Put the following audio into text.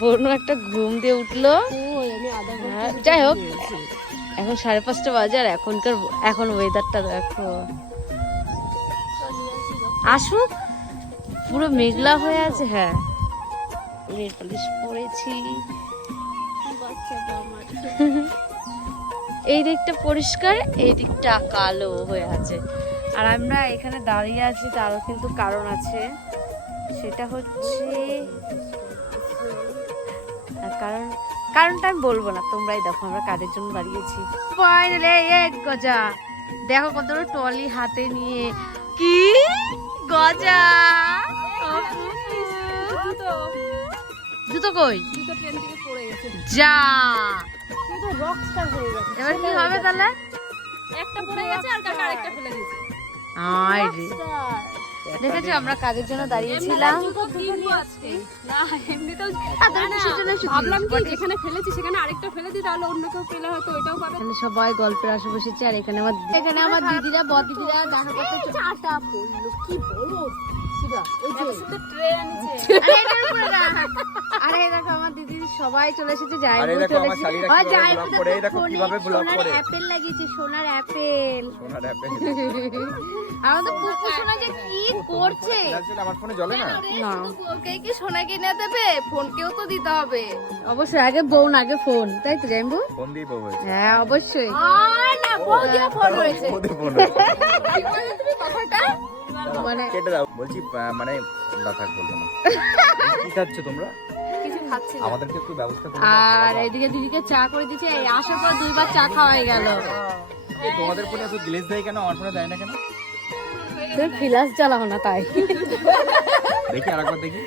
বোনও একটা ঘুম দিয়ে উঠল। হ্যাঁ, যাই হোক এখন সাড়ে পাঁচটা বাজে আর এখনকার এখন ওয়েদারটা দেখো। আসুক পুরো মেঘলা হয়ে আছে হ্যাঁ। নেল পালিশ পরেছি। এই দিকটা পরিষ্কার এই দিকটা কালো হয়ে আছে। আর আমরা এখানে দাঁড়িয়ে আছি তারও কিন্তু কারণ আছে। সেটা হচ্ছে কারণটা আমি বলব না তোমরাই দেখো আমরা কাদের জন্য দাঁড়িয়েছি। ফাইনালি এক গজা। দেখো কত টলি হাতে নিয়ে। কি? গজা? জুতো জুতো কই? জুতো ট্রেন থেকে পড়ে গেছে। যা। তুই তো রকস্টার হয়ে গেছে। এবার কি হবে তাহলে? একটা পড়ে গেছে আর কাকা আরেকটা ফেলে দিয়েছে। আয় রে। দেখেছ আমরা কাজের জন্য দাঁড়িয়েছিলাম সবাই গল্পের আসে বসেছে আর এখানে আমার এখানে আমার দিদিরা বদ দিদিরা দেখা করতে চাটা পড়ল কি বলো? আরে দেখো আমার দিদি সবাই চলে এসেছে চলে এসেছে। অ্যাপেল লাগিয়েছে সোনার অ্যাপেল। সোনার আমাদের পুকু সোনা যে কি করছে আমার ফোনে জ্বলে না? না ওকে কি সোনা কিনে দেবে? ফোনকেও তো দিতে হবে। অবশ্যই আগে বোন আগে ফোন তাই তো জাইবু ফোন দিয়ে পাবো হ্যাঁ অবশ্যই। আর না বউ দিয়ে ফোন হয়েছে। ওদের ফোন তুমি কথাটা? মানে কেটে দাও। বলছি মানে না থাক বলব না। কি খাচ্ছ তোমরা? কিছু খাচ্ছি না। আমাদেরকে একটু ব্যবস্থা করে আর এদিকে দিদিকে চা করে দিচ্ছে এই আসার পর দুইবার চা খাওয়া হয়ে গেল তোমাদের ফোনে এত গ্লেজ দেয় কেন? আমার ফোনে দেয় না কেন? তুমি ফিলাস জ্বালাও না তাই। দেখি আরেকবার দেখি।